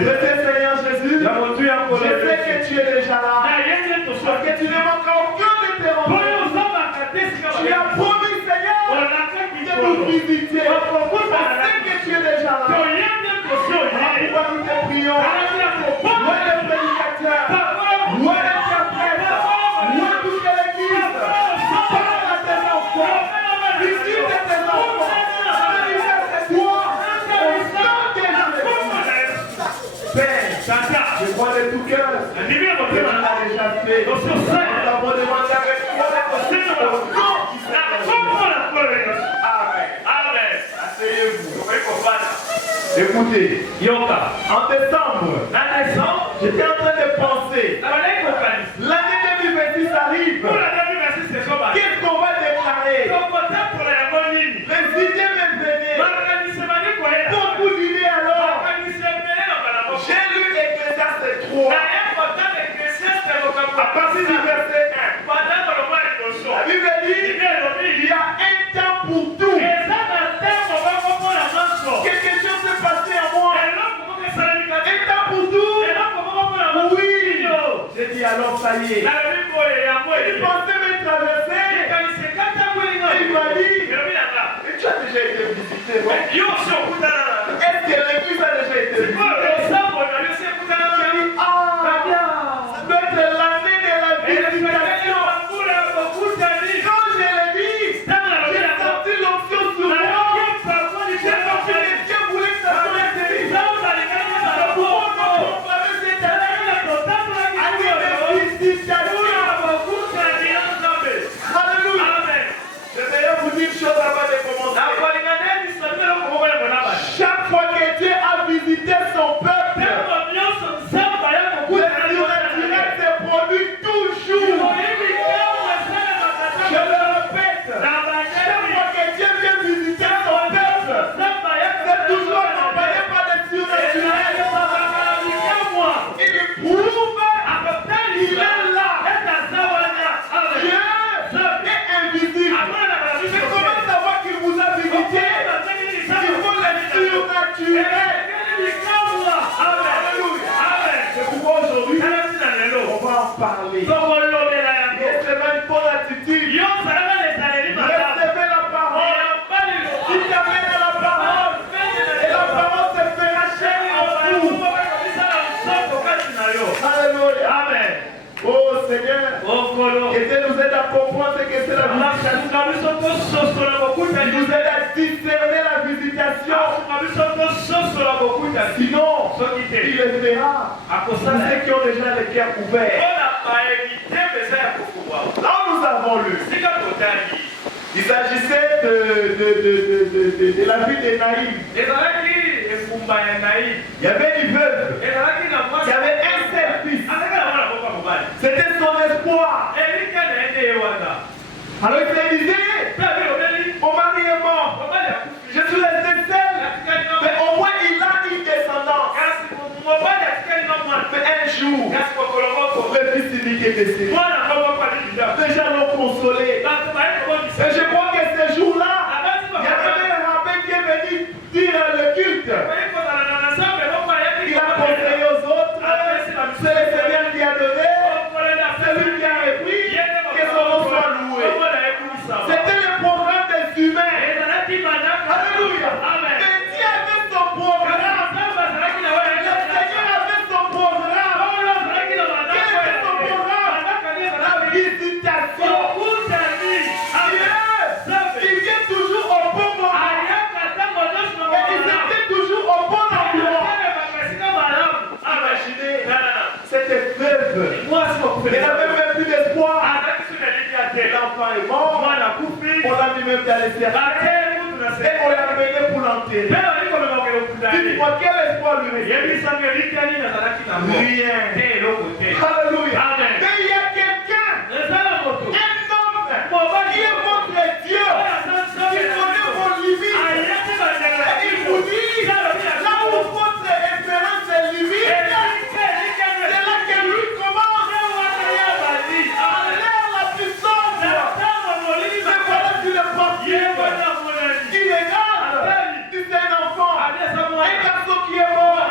Seigneur Jésus, je sais que tu es déjà là. Parce que tu ne manqueras aucun de tes rendez-vous. Tu as promis, Seigneur, de nous visiter. On sait que tu es déjà là. Pourquoi nous te prions? Loin des prédicateurs, loin des interprètes, loin de toute l'église. Parle à tes enfants. Visite tes enfants. Manifeste-toi au nom de Jésus. Père, je crois de tout cœur. Tu m'en as déjà fait. Nous avons demandé avec toi au nom du Seigneur. Amen. Asseyez-vous. Écoutez, en décembre, j'étais en train de penser, l'année 2026 arrive, qu'est-ce qu'on va déclarer? Les idées me venaient, beaucoup d'idées alors. J'ai lu Ecclésiaste 3, à partir du verset 1. La Bible dit, il y a un temps pour tout. Quelque chose s'est passé à moi. Un temps pour tout. Oui. J'ai dit alors ça y est. Il pensait me traverser. Il m'a dit, mais tu as déjà été visité, non? Est-ce que l'église a déjà été visitée? J'ai dit, ça doit être l'année de la visitation. Quand je l'ai dit, j'ai senti l'onction sur moi. J'ai senti que Dieu voulait que ça soit interdit. Pour proclamer cette année, année de visitation. Alléluia. Je vais vous dire une chose avant de commencer. Chaque fois que Dieu a visité son peuple, le surnaturel se produit toujours. Je le répète, chaque fois que Dieu vient visiter son peuple, c'est toujours accompagné par des surnaturels. Il prouve qu'il est là. Dieu est invisible. Mais comment savoir qu'il vous a visité? Il faut le surnaturel. Alléluia. C'est pourquoi aujourd'hui, on va en parler. Recevez une bonne attitude. Recevez la parole. Si tu amènes la parole, et la parole se fera chair en vous. Alléluia. Amen. Oh Seigneur, que Dieu nous aide à comprendre ce que c'est la visitation. Il nous aide à discerner la visitation. Sinon, il le fera à cause de ceux qui ont déjà les cœurs ouverts. Là où nous avons lu, il s'agissait de la vie de Naïm. Il y avait une veuve qui avait un seul fils. C'était son espoir. Alors il se disait, mon mari est mort, je suis resté seul, mais au moins il a une descendance. Mais un jour, le fils unique est décédé. Les gens l'ont consolé. Et je crois que ce jour-là, il y avait un rabbin qui est venu dire le culte. Il a conseillé aux autres, c'est le Seigneur qui a donné, c'est lui qui a repris, que son nom soit loué. C'était le programme des humains. Alléluia. Mais Dieu avait son programme. Le Seigneur avait son programme. Quel était son programme? La visitation. Il vient toujours au bon moment. Et il était toujours au bon endroit. Imaginez, c'était veuve. Elle n'avait même plus d'espoir. L'enfant est mort. On l'a mis même dans les cercles. Et on l'a amené pour l'enterrer. Dites-moi, quel espoir lui reste? Rien. Alléluia. Mais il y a quelqu'un, un homme, qui est votre Dieu, qui connaît vos limites. Et il vous dit, là où votre espérance est limite, c'est là que lui commence. L'air la puissance. Mais voilà tu le portes. Il est là. Tu es un enfant. Un garçon qui est mort.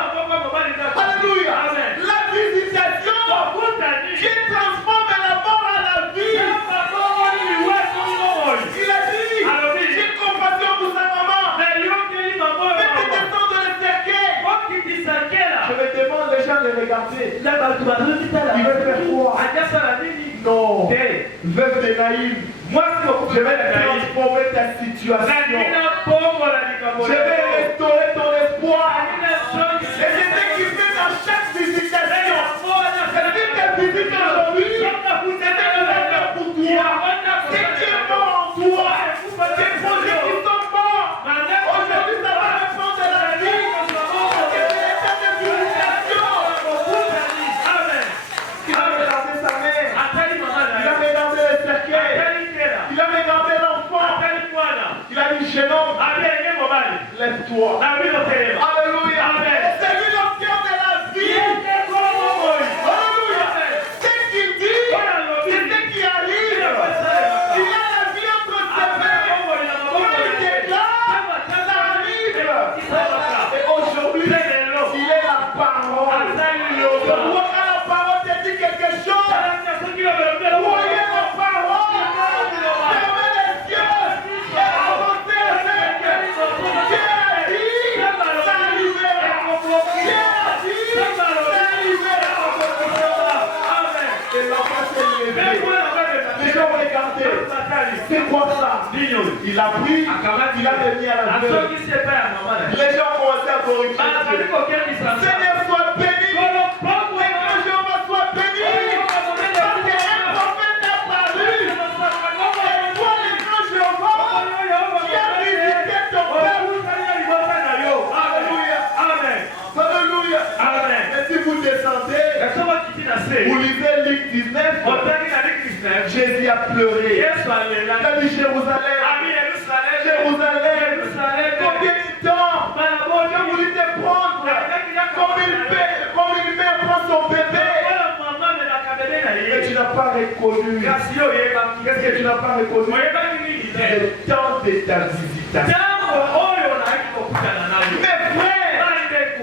non, veuve de Naïm, je vais transformer ta situation. Je vais restaurer ton espoir. Et c'est ce qui fait dans chaque visitation. C'est-à-dire qu'elle visite aujourd'hui, c'est ce qui va faire pour toi. C'est qui est mort en toi. Des projets qui sont morts. Aujourd'hui, ça va répondre de la vie. Parce que c'est l'état de visitation. Amen. Il a regardé sa mère. Il a regardé le cercueil. Il a regardé l'enfant. Il a dit, jeune homme, lève-toi. Alléluia. C'est lui l'auteur de la vie. Alléluia. C'est ce qu'il dit. C'est ce qui arrive. Il a la vie entre ses mains. Quand il déclare, ça arrive. Et aujourd'hui, il est la parole. Quand la parole te dit quelque chose, voyez la parole. Fermez les yeux et avancez avec. Dieu a dit, ça arrivera. Dieu a dit, ça arrivera. Et l'enfant s'est levé. Les gens ont regardé. C'est quoi ça? Il a pris, il a remis à la veuve. Les gens ont commencé à glorifier Dieu. Seigneur, sois béni. Et que Jéhovah soit béni. Parce qu'un prophète n'a paru. Et toi, les grands Jéhovah, qui a visité ton peuple. Alléluia. Alléluia. Et si vous descendez, vous lisez Luc 19. Jésus a pleuré. Il a dit Jérusalem. Jérusalem. Combien de temps j'ai voulu te prendre comme une mère prend son bébé. Mais tu n'as pas reconnu. Qu'est-ce que tu n'as pas reconnu? Le temps de ta visitation. Mes frères,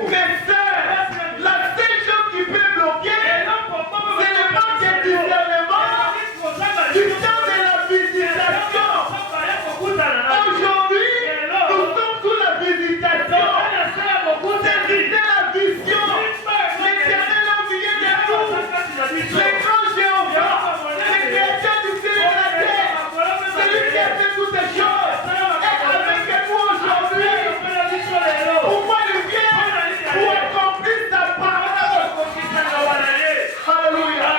mes sœurs, la seule chose qui peut bloquer, c'est le manque de discernement du temps de la visitation. Aujourd'hui, nous sommes sous la visitation. Saisissez la vision. L'Éternel a oublié de tout. Le grand Jéhovah, le créateur du ciel et de la terre, celui qui a fait toutes ces choses, est avec nous aujourd'hui. Pourquoi il vient? Pour accomplir sa parole. Alléluia.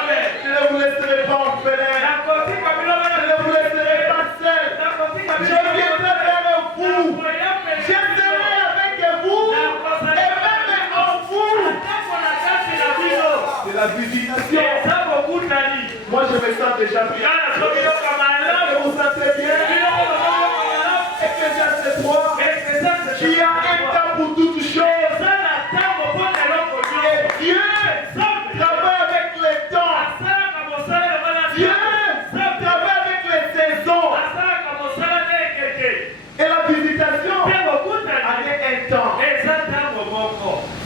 Je ne vous laisserai pas orphelin. Je ne vous laisserai pas seul. Je viendrai vers vous. Je serai avec vous. Et même en vous. C'est la visitation. Moi je me sens déjà bien. Est-ce que vous sentez bien? Ecclésiaste 3. Qui a un temps pour toutes choses. Et Dieu travaille avec les temps. Dieu travaille avec les saisons. Et la visitation avait un temps.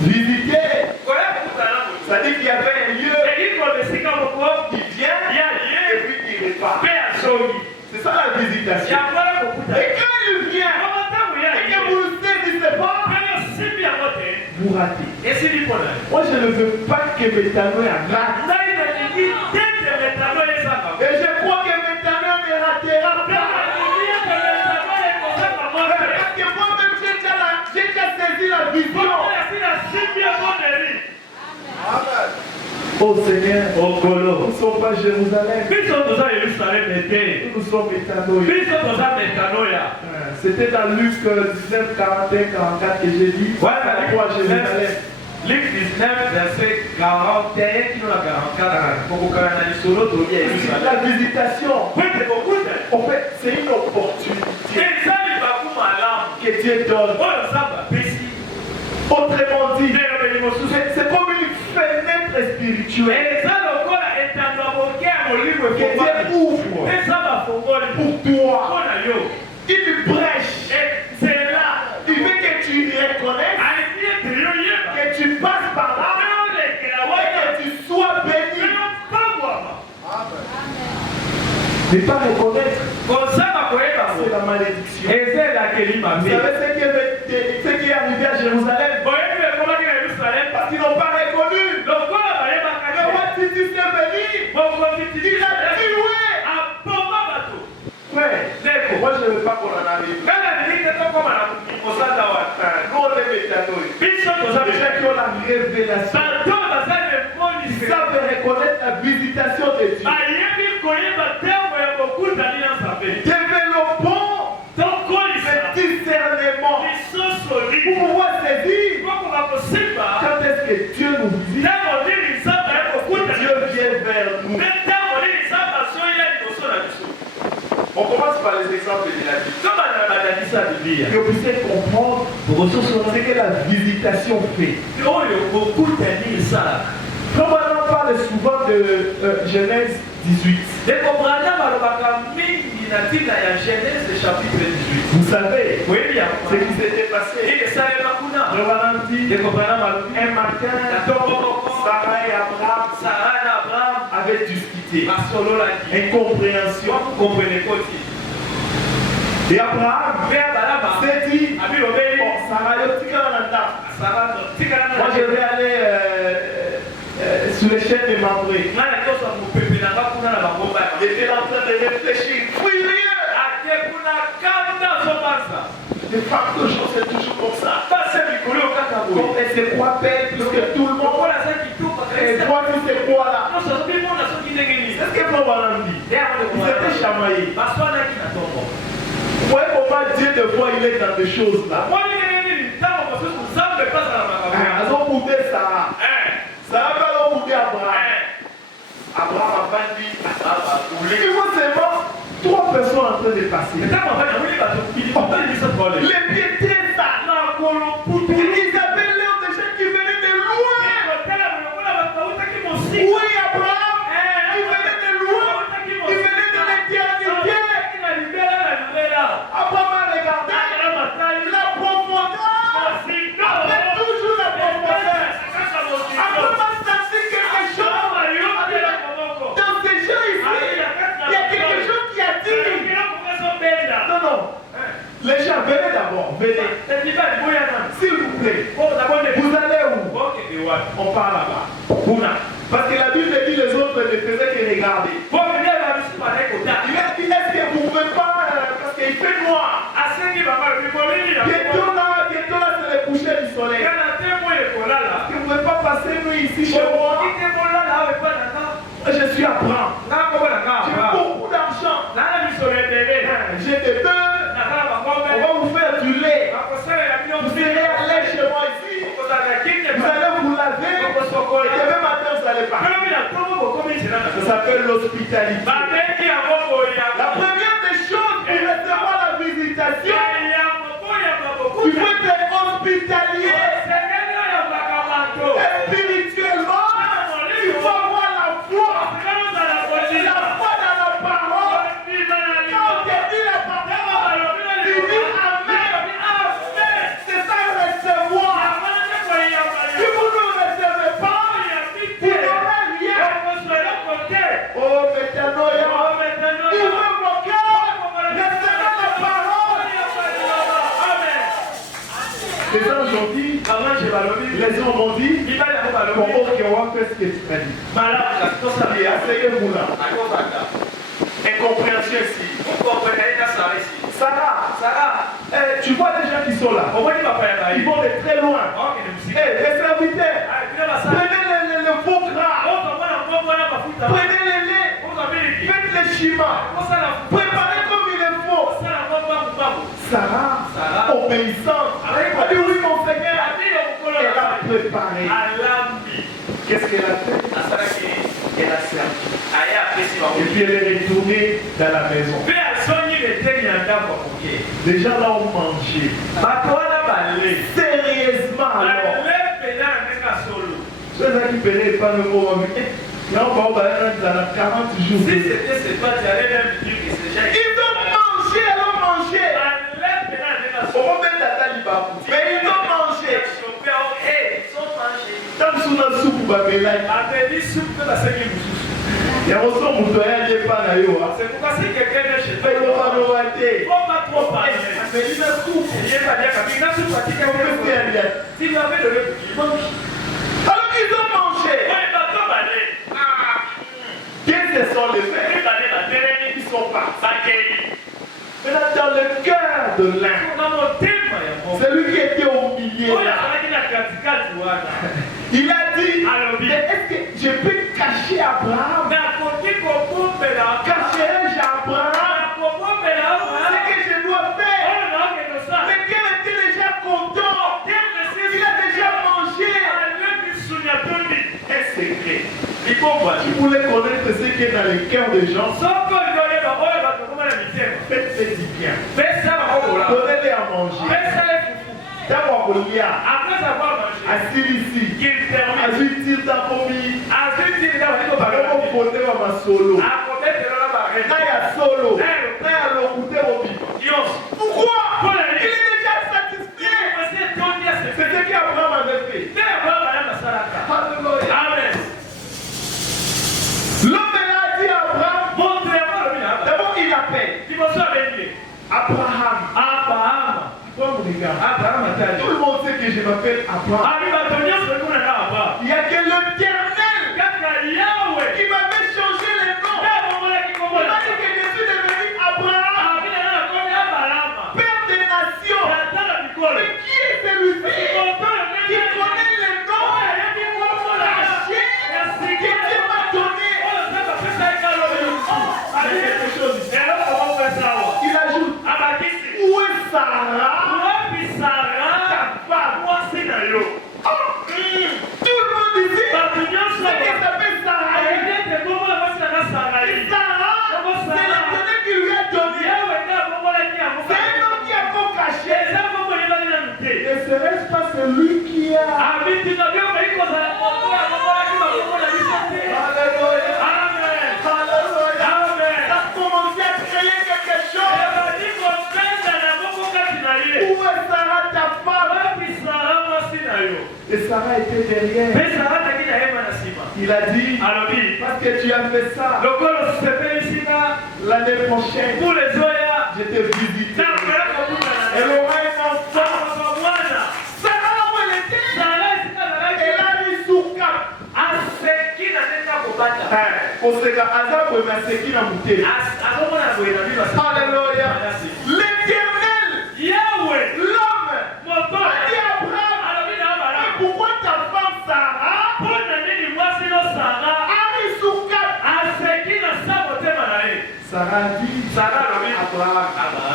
Visiter, ça dit qu'il y avait un lieu. Il vient et puis il repart. C'est ça la visitation. Et quand il vient et que vous ne saisissez pas, vous ratez. Moi je ne veux pas que Métanoïa rate. Et je crois que Métanoïa ne ratera pas. Parce que moi-même j'ai déjà saisi la vision. Amen. Oh Seigneur, nous ne sommes pas Jérusalem. Nous sommes Métanoïa. C'était dans Luc 19, 41, 44 que j'ai dit. Voilà pourquoi Jérusalem. Luc 19, verset 41 44. La visitation, en fait, c'est une opportunité que Dieu donne. Autrement dit, c'est comme une fenêtre spirituelle que Dieu ouvre pour toi. Une brèche. C'est là. Il veut que tu y reconnaisses, que tu passes par là et que tu sois béni. Ne pas reconnaître, c'est la malédiction. Vous savez ce qui est arrivé à Jérusalem? Parce qu'ils n'ont pas reconnu. Le roi Titi s'est venu il a tué. Frère, moi je ne veux pas qu'on en arrive. Nous on est métanoïdes. Les gens qui ont la révélation, ils savent reconnaître la visitation de Dieu. Développons le discernement pour pouvoir saisir quand est-ce que Dieu nous visite. Dieu vient vers nous. On commence par les exemples de la Bible. Que vous puissiez comprendre ce que la visitation fait. Comme on parle souvent de Genèse 18. Vous savez ce qui s'était passé. Un matin, Sarah et Abraham avaient discuté. Incompréhension. Et Abraham s'est dit, Sarah, moi je vais aller sur les chaînes de Mambré. Il était en train de réfléchir. Furieux. Les femmes toujours, c'est toujours comme ça. Comme elle se croit belle, puisque tout le monde. Et moi, tu sais quoi là? Est-ce que mon balan dit? Ils étaient chamaillés. Vous voyez comment Dieu de fois il est dans des choses là. Ils ont boudé Sarah. Sarah va boudé Abraham. Abraham a pas dit. Il faut seulement 3 personnes en train de passer. Les pieds étaient sales. Ils avaient l'air de gens qui venaient de loin. Oui, Abraham, il venait de loin. Il venait de l'éternité. Abraham a regardé la profondeur. Après toujours la profondeur. Abraham a senti quelque chose. Dans ces gens ici, il y a quelque chose qui a dit. Non. Les gens, venez d'abord. Venez. S'il vous plaît. Vous allez où? On part là-bas. Parce que la Bible dit les autres ne faisaient que regarder. Il a dit, est-ce que vous ne pouvez pas, parce qu'il fait noir. Bientôt là, c'est le coucher du soleil. Est-ce que vous ne pouvez pas passer nuit ici chez moi? Je suis à Abraham. J'ai beaucoup d'argent. J'ai des bœufs. On va vous faire du lait. Vous serez à l'aise chez moi ici. Vous allez vous laver. Et demain matin, vous allez partir. Ça s'appelle l'hospitalité. La première des choses pour recevoir la visitation, il faut être hospitalier. Et spirituellement, il faut avoir la foi. La foi dans la parole. Quand on dit la parole, il dit Amen. C'est ça recevoir. Si vous ne recevez pas, vous n'aurez rien. Oh, métanoïa. Ouvrez vos cœurs. Recevez la parole. Les gens aujourd'hui, les gens m'ont dit, bon, ok, on va faire ce que tu m'as dit. Et asseyez-vous là. Incompréhension ici. Sarah, tu vois les gens qui sont là. Ils vont de très loin. Les serviteurs, prenez le faux gras. Prenez les laits. Faites les chimans. Préparez comme il est faut. Sarah, obéissante. Elle dit oui, mon Seigneur. Elle a préparé. Qu'est-ce qu'elle a fait? Elle a servi. Et puis elle est retournée dans la maison. Les gens là ont mangé. Sérieusement alors. Ceux qui payaient pas le mot. Là on va dans 40 jours. Si c'était ce toi, tu allais même dire que ces gens. Ils ont mangé, elles ont mangé. On va mettre la talibabou. Mais ils ont mangé. Ils ont mangé. Tant que sous la soupe, babelai. Il y a aussi un mouton qui n'est pas là. C'est pourquoi si quelqu'un vient chez toi, il va nous rater. faut pas trop parler. Mais il a soupe. Il est pas bien quand il a soupe. Si vous avez le il mange. Alors ils ont mangé. Il va pas parler. de lin. C'est lui qui était au milieu. Il a dit, mais est-ce que je peux cacher Abraham? Cacherai-je Abraham? Ce que je dois faire. Mais quel était déjà content? Il a déjà mangé. Un secret. Si vous voulez connaître ce qui est dans le cœur des gens, faites du bien. Donnez-les à manger. D'abord, il y a assis ici. Assis dans ma solo. Solo. Pourquoi? Il est déjà satisfait. C'est ce qu'Abraham avait fait. Amen. L'homme a dit à Abraham, d'abord il appelle Abraham. Tout le monde sait que je m'appelle Abraham. Il n'y a que l'Éternel qui m'avait changé les noms. Il m'a dit que je suis devenu Abraham, père des nations. Mais qui est celui-ci qui connaît les noms cachés que Dieu m'a donné? Il ajoute, où est Sarah? Tout le monde ici, c'est qu'elle s'appelle Sarah. C'est l'Éternel qui lui a donné. C'est un homme qui a fort caché. Ne serait-ce pas celui qui a... Alléluia. Ça a commencé à créer quelque chose. Où est Sarah, ta femme? Et Sarah était derrière. Il a dit, parce que tu as fait ça, l'année prochaine, je te visite. Elle aura un enfant. Sarah, où elle était? Elle a mis sous cap. Alléluia. L'Éternel, l'homme, a dit à Abraham, mais pourquoi ta femme Sarah a mis sous cap? Sarah a dit, Abraham,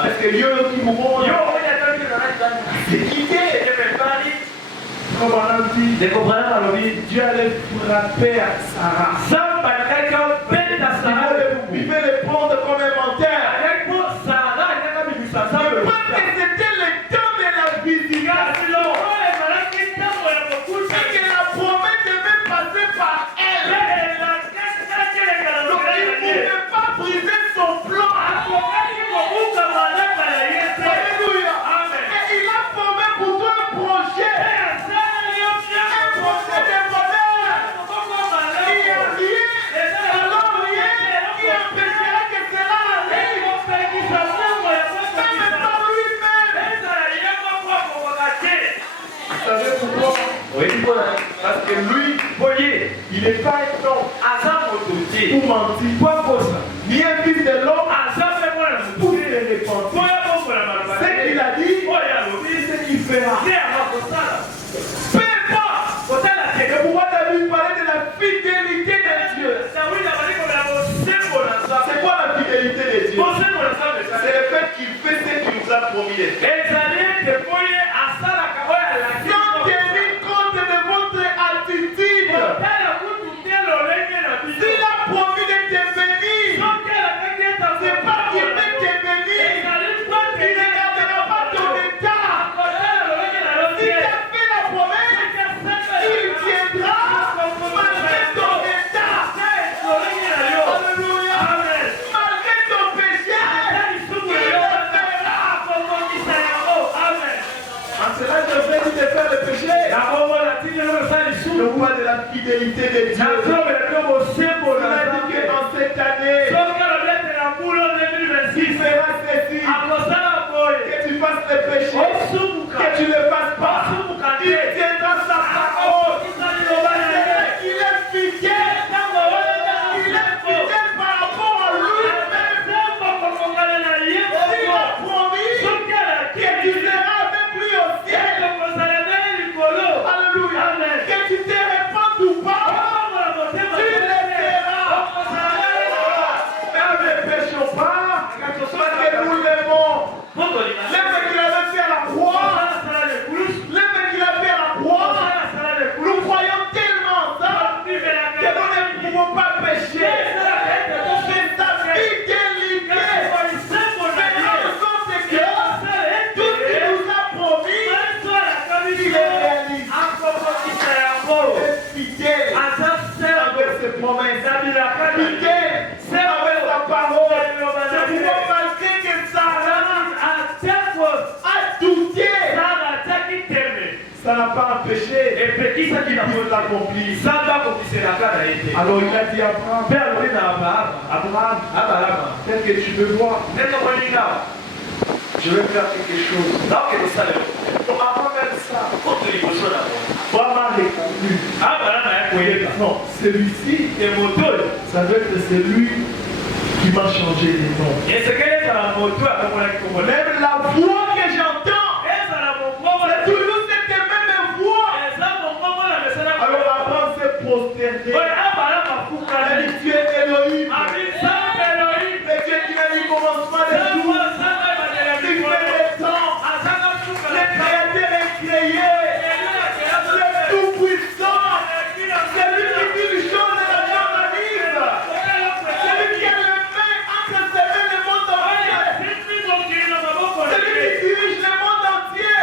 est-ce que Dieu qui vous montre? C'est quitté. Comme on a dit, Dieu allait frapper à Sarah. Il veut les prendre comme inventaire. Parce que c'était le temps de la visitation. Et que la promesse devait passer par elle. Donc il ne pouvait pas briser son plan. Alléluia. Et il a formé pour toi un projet. Un projet de bonheur. Il n'y a rien, alors rien qui empêchera que cela arrive. Même par lui-même. Vous savez pourquoi? Oui. Parce que lui, voyez, il n'est pas un homme pour mentir. Ni un fils de l'homme pour se repentir. Ce qu'il a dit, c'est ce qu'il fera. Peu importe. Et pourquoi David parlait de la fidélité de Dieu? C'est quoi la fidélité de Dieu? C'est le fait qu'il fait ce qu'il nous a promis de faire. Sans tenir compte de votre attitude. S'il a promis de te bénir, c'est pas qu'il veut te bénir. Il ne gardera pas ton état. S'il t'a fait la promesse, il tiendra malgré ton état. Alléluia. Malgré ton péché, il le fera. En cela, je vais dire de faire le péché. Je vois de la fidélité de Dieu. Il a dit que dans cette année, il fera ceci. Que tu fasses le péché, que tu ne le fasses pas. Il tiendra sa parole. Il est fidèle. Il est fidèle par rapport à lui-même. S'il a promis, péchons pas, parce que nous l'aimons. L'œuvre qu'il avait fait à la croix, l'œuvre qu'il a fait à la croix, nous croyons tellement en ça que nous ne pouvons pas pécher. C'est sa vie qui est livrée. Mais en sorte que tout ce qu'il nous a promis, il est réalisé. Et fidèle avec ses promesses. Fidèle avec sa parole. C'est pourquoi malgré que ça a douté, ça n'a pas empêché qu'il puisse l'accomplir. Alors il a dit à Abraham, peut-être que tu veux voir. Je vais faire quelque chose. Donc avant même ça, Abraham a répondu. Non, celui-ci, ça veut être celui qui m'a changé les noms. Même la voix que j'entends, c'est toujours cette même voix. Alors Abraham s'est prosterné. Il a dit, tu es Elohim. Le Dieu qui n'a ni commencement des jours. Il fait le temps. Le Créateur est créé. Le Tout-Puissant. C'est lui qui dit les choses et la chose arrive. C'est lui qui a le main entre ses mains le monde entier. C'est lui qui dirige le monde entier.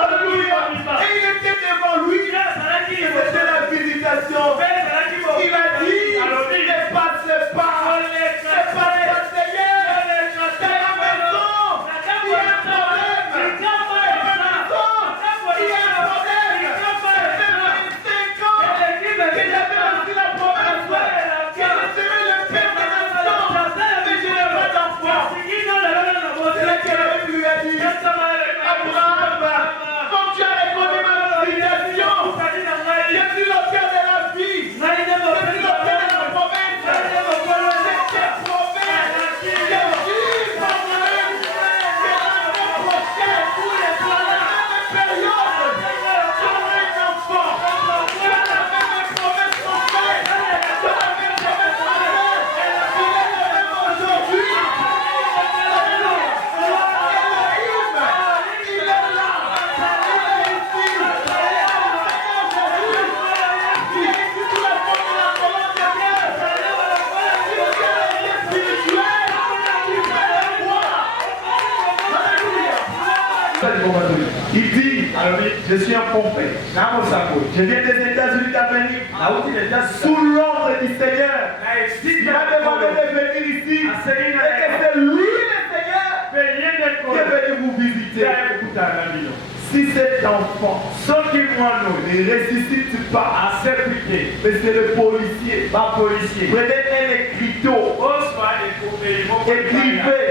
Alléluia. Et il était devant lui. Et c'était la visitation. Il a dit, ne passe pas. Ne passe pas, Seigneur. C'est la maison. Il y a un problème. Il y a un problème. C'est 25 ans que j'avais reçu la promesse que je serais le père des nations, mais je n'ai pas d'enfant. C'est là qu'elle lui a dit, Abraham, comme tu as répondu ma visitation, je suis l'auteur de la vie, je suis l'auteur de la promesse. C'est tes promesses. Je vis par moi-même que l'année prochaine, dans la même période, tu auras un enfant. Tu as la même promesse qu'on fait. Tu as la même promesse qu'on fait. Il est le même aujourd'hui. Alléluia. Elohim, il est là. Il est ici. Il est tout la forme de la colonne de Dieu. Il est spirituel. Il fait le roi. Alléluia. Il dit, je suis un prophète. Je viens des États-Unis d'Amérique. Sous l'ordre du Seigneur. Il m'a demandé de venir ici. Et que c'est lui le Seigneur qui est venu vous visiter. Si cet enfant ne ressuscite pas, mais c'est le policier. Prenez un écriteau. Écrivez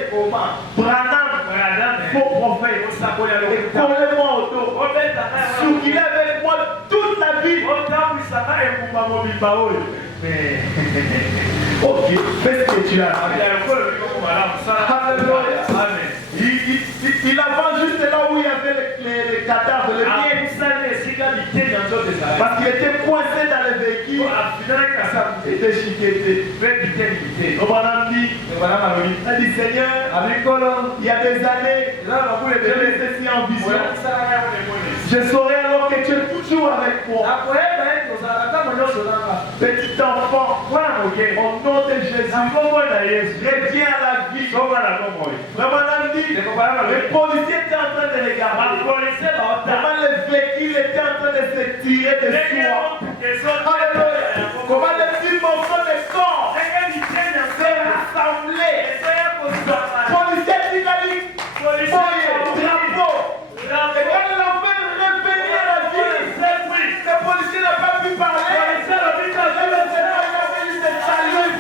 Branham, faux prophète. Et collez-moi au dos. Sur qu'il est avec moi toute la vie. Mais, ok, fais ce que tu as. Alléluia. Il avance juste là où il y avait les cadavres, les pieds. Parce qu'il était coincé dans le véhicule. Il était chiqueté. Il a dit, Seigneur, il y a des années, je l'ai ceci en vision. Je saurai alors que tu es toujours avec moi. Petit enfant, au nom de Jésus, reviens à la vie. Vraiment, dit, les policiers étaient en train de regarder. Comment le véhicule était en train de se tirer de soi. Alléluia. Comment les petits morceaux de corps se rassemblaient. Policier dynamique, drapeau. Et quand l'enfant revenait à la vie, le policier n'a pas pu parler. Il avait eu des saluts.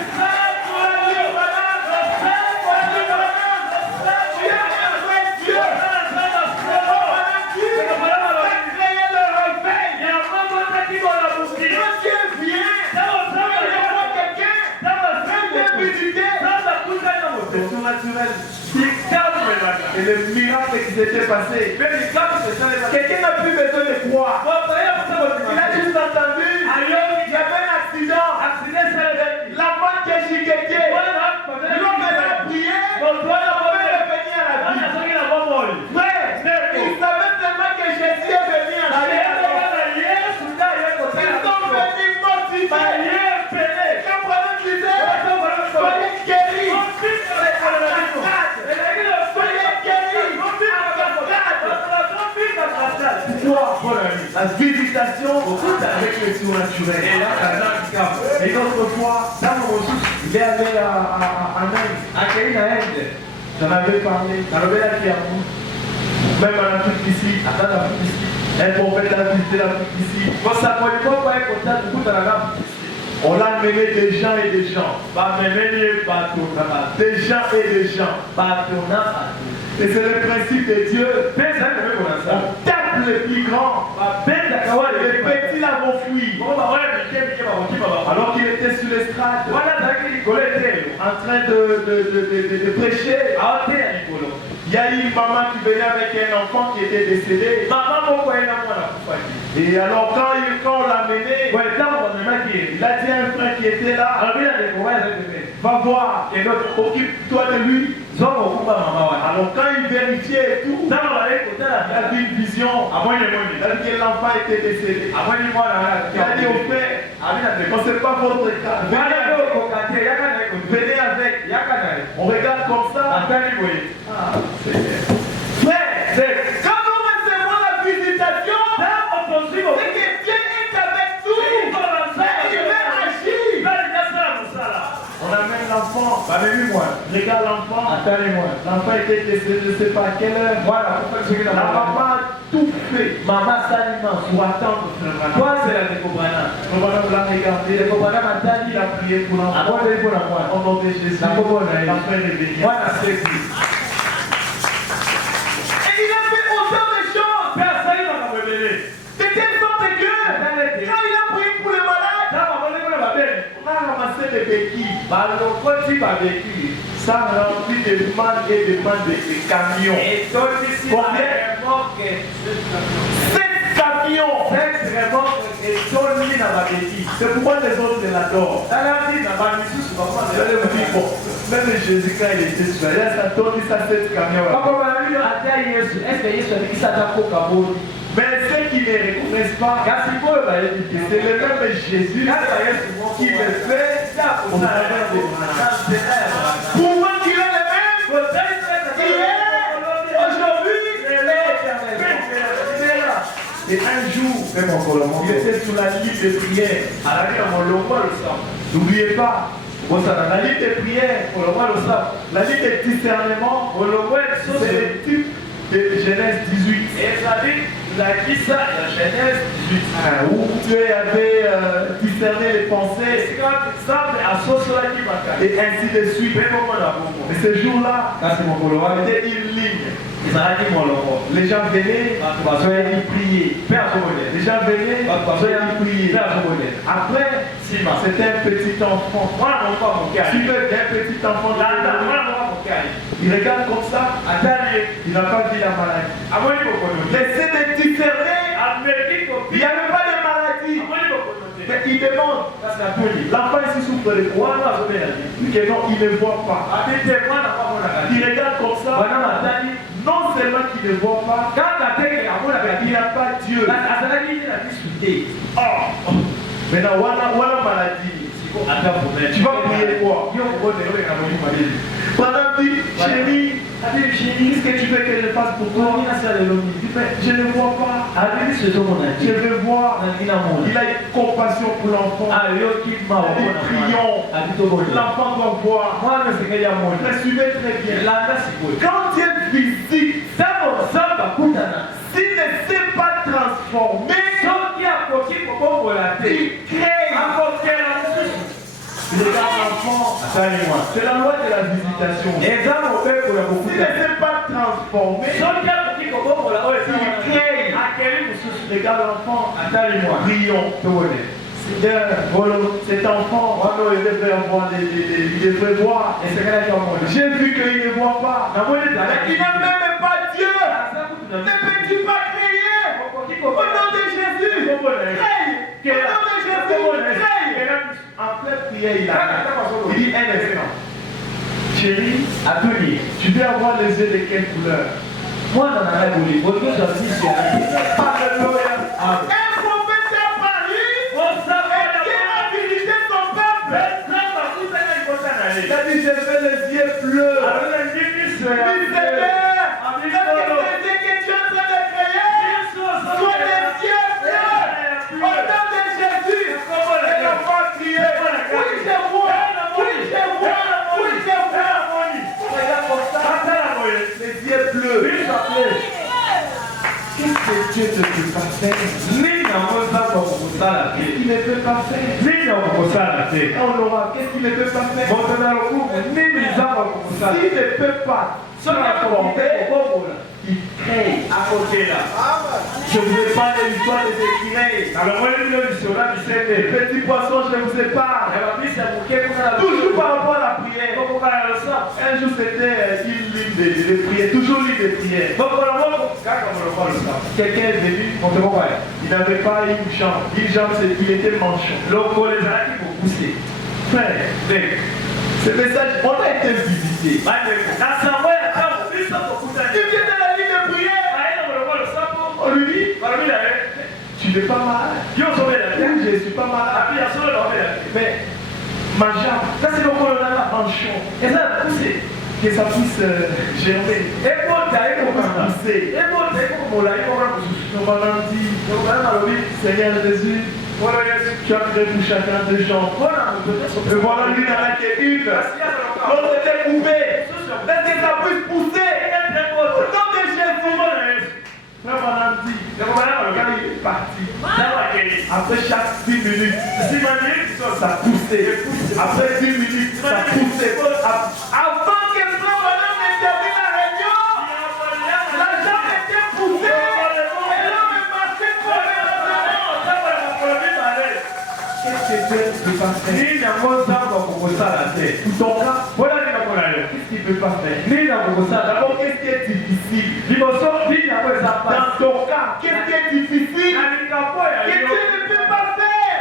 Et le miracle qui s'était passé, quelqu'un n'a plus besoin de croire. Il a juste entendu, il y avait un accident. La femme qui est chiquetée, l'homme naturel. Et l'autre fois, il est allé en Inde. J'en avais parlé. Même en Afrique ici, un prophète a visité l'Afrique ici. On a mené des gens et des gens. Des gens et des gens. Et c'est le principe de Dieu. On tape les plus grands. Les petits l'avons fui. Alors qu'il était sur l'estrade, en train de prêcher. Il y a une maman qui venait avec un enfant qui était décédé. Et alors quand on l'a mené, il a dit à un frère qui était là, va voir, et occupe-toi de lui. Alors quand il vérifiait et tout, il a vu une vision. Il a dit que l'enfant était décédé. Il a dit au frère, on ne sait pas votre cas. Venez avec. On regarde comme ça. Frère, quand nous recevons la visitation, c'est que Dieu est avec nous. Et il veut agir. On amène l'enfant. Regarde l'enfant. L'enfant était décédé, je ne sais pas à quelle heure. La maman a tout fait pour attendre le Branham l'a regardé. Il a prié pour l'enfant. Au nom de Jésus. L'enfant est réveillé. Et il a fait autant de choses. De telle sorte que quand il a prié pour les malades, on a ramassé des béquilles. Ça remplit des mannes et des mannes de camions. Combien? 7 camions. C'est pourquoi les autres l'adorent. Je vais vous dire, bon, même Jésus quand il était sur la ça tourne, ça 7 camions. Mais ceux qui ne reconnaissent pas, c'est le même Jésus qui le fait au travers des malades. Prouvant qu'il est le même, et un jour, il était sur la liste de prière. N'oubliez pas, la liste de prière, la liste de discernement, c'est le type de Genèse 18. Où Dieu avait discerné les pensées et ainsi de suite. Mais ce jour-là, c'était une ligne. Les gens venaient, ils priaient. Les gens venaient, ils priaient. Après, c'était un petit enfant. Suivez un petit enfant. Il regarde comme ça. Il n'a pas vu la maladie. Laissez de discerner. Il n'y avait pas de maladie. Mais il demande. L'enfant ici souffre de quoi? Que non, il ne voit pas. Il regarde comme ça. Non seulement qu'il ne voit pas, il n'a pas Dieu. Oh. Maintenant, voilà maladie. Tu vas prier quoi? Madame dit, chérie, qu'est-ce que tu veux que je fasse pour toi? Je ne vois pas. Je veux voir. Il a une compassion pour l'enfant. Prions. L'enfant doit voir. Mais suivez très bien. Quand Dieu visite, s'il ne s'est pas transformé, il crée. Regarde l'enfant, c'est la loi de la visitation. S'il ne s'est pas transformé, il crée. Regarde l'enfant, prions. Seigneur, cet enfant, il devrait voir. J'ai vu qu'il ne voit pas. Il n'a même pas Dieu. Ne peux-tu pas crier au nom de Jésus? Au nom de Jésus, en pleine prière, il dit un instant. Chérie, tu veux avoir les yeux de quelle couleur? Moi, dans la Alléluia. Un prophète à Paris, qui a dirigé son peuple. Il a dit, je veux les yeux bleus. Au nom de Jésus, que Dieu ne peut pas faire? Qu'est-ce qu'il ne peut pas faire? On aura, qu'est-ce qu'il ne peut pas faire? S'il ne peut pas transformer, il crée. Je vous épargne l'histoire des écureuils. Les petits poissons, je vous épargne. Toujours par rapport à la prière. Un jour, c'était une ligne de prière. Toujours ligne de prière. Quelqu'un est venu. Il n'avait pas une jambe. Une jambe, c'est qu'il était manchon. Frère, ce message, on a été visité. Tu viens de la ligne de prière. On lui dit, tu n'es pas malade. Oui, je ne suis pas malade. Mais ma jambe, ça c'est le colonel manchon. Et ça a poussé. Que ça puisse germer. Et pour pousser. On m'a dit, Seigneur Jésus, tu as créé pour chacun deux jambes. Et voilà l'une avec une. L'autre était coupée. Laisse que ça puisse pousser. Au nom de Jésus. Frère Madame dit, quand il est parti, après chaque 10 minutes, ça poussait. Après 10 minutes, ça poussait. Avant que Frère Madame ne termine la réunion, la jambe était poussée. Et l'homme est marché qu'est-ce que Dieu ne peut pas faire? Pour ton cas, qu'est-ce qu'il ne peut pas faire? D'abord, qu'est-ce qui est difficile? Dans ton cas, qu'est-ce qui est difficile? Que Dieu ne peut pas faire.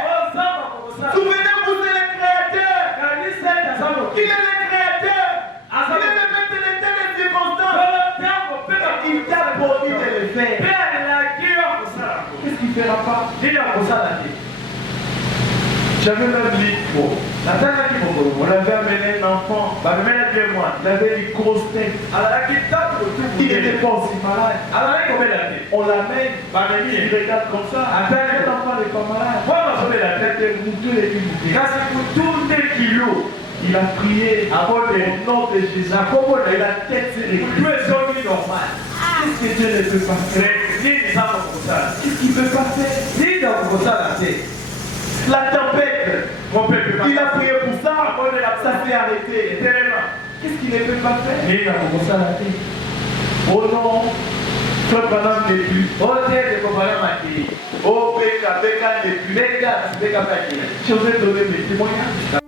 Souvenez-vous, c'est le Créateur. Il est le Créateur. Il est le maître de l'éternel circonstance. Il t'a promis de le faire. Qu'est-ce qu'il ne fera pas? J'avais même dit, on avait amené un enfant, il avait une grosse tête, il n'était pas aussi malade. On l'amène, il regarde comme ça, cet enfant n'est pas malade. La tête est moutue et il il a prié au nom de Jésus, et la tête s'est réglée. Qu'est-ce que Dieu ne peut pas faire? Qu'est-ce qu'il ne peut pas faire? La tempête, il a prié pour ça, ça s'est arrêté. Qu'est-ce qu'il ne peut pas faire? Oh non, Frère Madame n'est plus. Oh Béka n'est plus. Je vous ai donné mes témoignages.